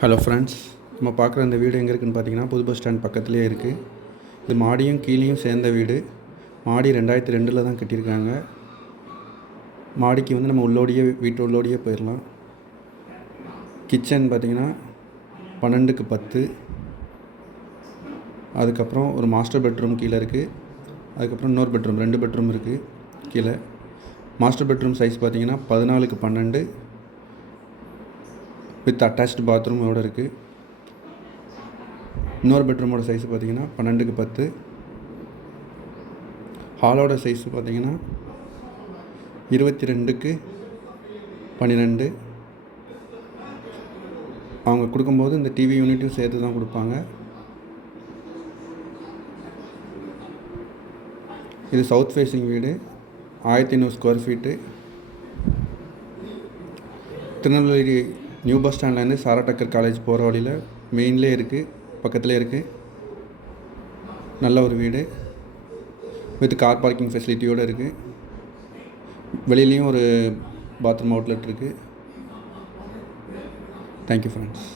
Hello friends, நம்ம பார்க்குற இந்த வீடு எங்கே இருக்குதுன்னு பார்த்தீங்கன்னா புது பஸ் ஸ்டாண்ட் பக்கத்துலேயே இருக்குது. இது மாடியும் கீழேயும் சேர்ந்த வீடு. மாடி 2002 தான் கட்டியிருக்காங்க. மாடிக்கு நம்ம வீட்டு உள்ளோடையே போயிடலாம். கிச்சன் பார்த்திங்கன்னா 12க்கு 10. அதுக்கப்புறம் ஒரு மாஸ்டர் பெட்ரூம் கீழே இருக்குது. அதுக்கப்புறம் இன்னொரு பெட்ரூம் 2 பெட்ரூம் இருக்குது கீழே. மாஸ்டர் பெட்ரூம் சைஸ் பார்த்திங்கன்னா 14க்கு 12 வித் அட்டாச்டு பாத்ரூமோடு இருக்குது. இன்னொரு பெட்ரூமோட சைஸ் பார்த்திங்கன்னா 12க்கு 10. ஹாலோட சைஸ் பார்த்திங்கன்னா 22க்கு 12. அவங்க கொடுக்கும்போது இந்த டிவி யூனிட்டும் சேர்த்து தான் கொடுப்பாங்க. இது சவுத் ஃபேஸிங் வீடு, 1500 square feet. Tirunelveli new bus ஸ்டாண்ட்லேருந்து சாரா டக்கர் காலேஜ் போகிற வழியில் மெயின்லேயே இருக்குது, பக்கத்துலேயே இருக்குது. நல்ல ஒரு வீடு வித் கார் பார்க்கிங் ஃபெசிலிட்டியோடு இருக்குது. வெளியிலையும் ஒரு பாத்ரூம் அவுட்லெட் இருக்குது. Thank you friends.